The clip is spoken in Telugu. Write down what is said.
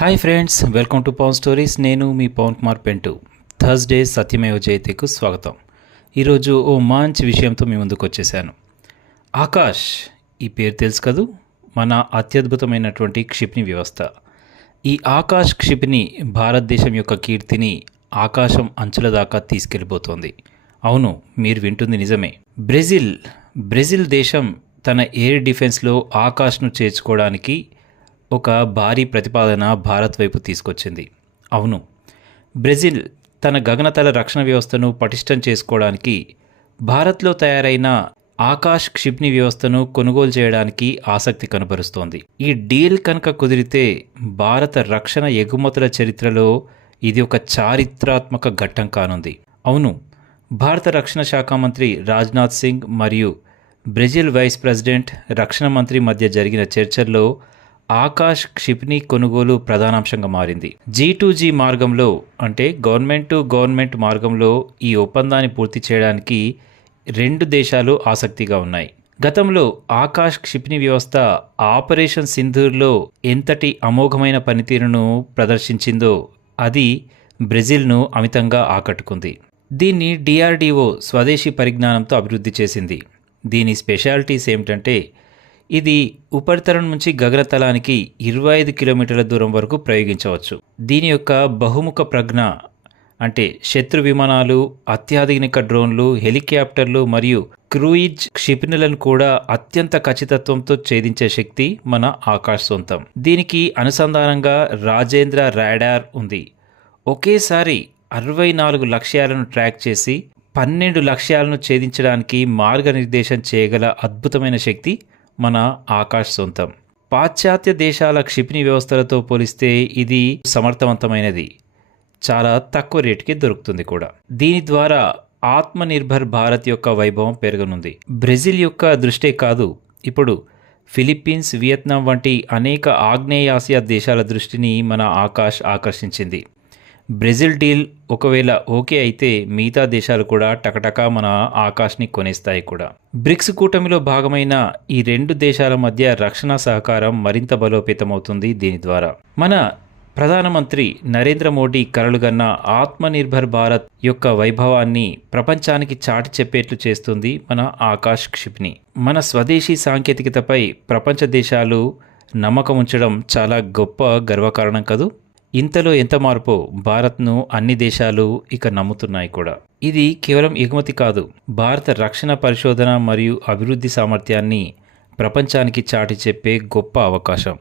Hi friends, welcome to Pavan stories. నేను మీ పవన్ కుమార్ పెంటు. థర్స్డే సత్యమేవ జయతేకు స్వాగతం. ఈరోజు ఓ మంచి విషయంతో మీ ముందుకు వచ్చేసాను. ఆకాష్, ఈ పేరు తెలుసు కదూ, మన అత్యద్భుతమైనటువంటి క్షిపణి వ్యవస్థ. ఈ ఆకాష్ క్షిపణి భారతదేశం యొక్క కీర్తిని ఆకాశం అంచుల దాకా తీసుకెళ్ళిపోతోంది. అవును, మీరు వింటుంది నిజమే. బ్రెజిల్ దేశం తన ఎయిర్ డిఫెన్స్లో ఆకాష్ను చేర్చుకోవడానికి ఒక భారీ ప్రతిపాదన భారత్ వైపు తీసుకొచ్చింది. అవును, బ్రెజిల్ తన గగనతల రక్షణ వ్యవస్థను పటిష్టం చేసుకోవడానికి భారత్లో తయారైన ఆకాష్ క్షిపణి వ్యవస్థను కొనుగోలు చేయడానికి ఆసక్తి కనబరుస్తోంది. ఈ డీల్ కనుక కుదిరితే భారత రక్షణ ఎగుమతుల చరిత్రలో ఇది ఒక చారిత్రాత్మక ఘట్టం కానుంది. అవును, భారత రక్షణ శాఖ మంత్రి రాజ్నాథ్ సింగ్ మరియు బ్రెజిల్ వైస్ ప్రెసిడెంట్ రక్షణ మంత్రి మధ్య జరిగిన చర్చల్లో ఆకాష్ క్షిపణి కొనుగోలు ప్రధానాంశంగా మారింది. G2G మార్గంలో, అంటే గవర్నమెంట్ టు గవర్నమెంట్ మార్గంలో ఈ ఒప్పందాన్ని పూర్తి చేయడానికి రెండు దేశాలు ఆసక్తిగా ఉన్నాయి. గతంలో ఆకాష్ క్షిపణి వ్యవస్థ ఆపరేషన్ సింధూర్లో ఎంతటి అమోఘమైన పనితీరును ప్రదర్శించిందో అది బ్రెజిల్ను అమితంగా ఆకట్టుకుంది. దీన్ని DRDO స్వదేశీ పరిజ్ఞానంతో అభివృద్ధి చేసింది. దీని స్పెషాలిటీస్ ఏమిటంటే, ఇది ఉపరితలం నుంచి గగనతలానికి 25 కిలోమీటర్ల దూరం వరకు ప్రయోగించవచ్చు. దీని యొక్క బహుముఖ ప్రజ్ఞ, అంటే శత్రు విమానాలు, అత్యాధునిక డ్రోన్లు, హెలికాప్టర్లు మరియు క్రూయిజ్ క్షిపణులను కూడా అత్యంత ఖచ్చితత్వంతో ఛేదించే శక్తి మన ఆకాష్ సొంతం. దీనికి అనుసంధానంగా రాజేంద్ర రాడార్ ఉంది. ఒకేసారి 64 లక్ష్యాలను ట్రాక్ చేసి 12 లక్ష్యాలను ఛేదించడానికి మార్గనిర్దేశం చేయగల అద్భుతమైన శక్తి మన ఆకాష్ సొంతం. పాశ్చాత్య దేశాల క్షిపణి వ్యవస్థలతో పోలిస్తే ఇది సమర్థవంతమైనది. చాలా తక్కువ రేటుకి దొరుకుతుంది కూడా. దీని ద్వారా ఆత్మనిర్భర్ భారత్ యొక్క వైభవం పెరగనుంది. బ్రెజిల్ యొక్క దృష్టే కాదు, ఇప్పుడు ఫిలిప్పీన్స్, వియత్నాం వంటి అనేక ఆగ్నేయాసియా దేశాల దృష్టిని మన ఆకాష్ ఆకర్షించింది. బ్రెజిల్ డీల్ ఒకవేళ ఓకే అయితే మిగతా దేశాలు కూడా టకటకా మన ఆకాష్ని కొనేస్తాయి కూడా. బ్రిక్స్ కూటమిలో భాగమైన ఈ రెండు దేశాల మధ్య రక్షణ సహకారం మరింత బలోపేతమవుతుంది. దీని ద్వారా మన ప్రధానమంత్రి నరేంద్ర మోడీ కలలుగన్న ఆత్మనిర్భర్ భారత్ యొక్క వైభవాన్ని ప్రపంచానికి చాటి చెప్పేట్లు చేస్తుంది మన ఆకాష్ క్షిపణి. మన స్వదేశీ సాంకేతికతపై ప్రపంచ దేశాలు నమ్మకం ఉంచడం చాలా గొప్ప గర్వకారణం కదూ. ఇంతలో ఎంత మార్పో భారత్ను అన్ని దేశాలు ఇక నమ్ముతున్నాయి కూడా. ఇది కేవలం ఎగుమతి కాదు, భారత రక్షణ పరిశోధన మరియు అభివృద్ధి సామర్థ్యాన్ని ప్రపంచానికి చాటి చెప్పే గొప్ప అవకాశం.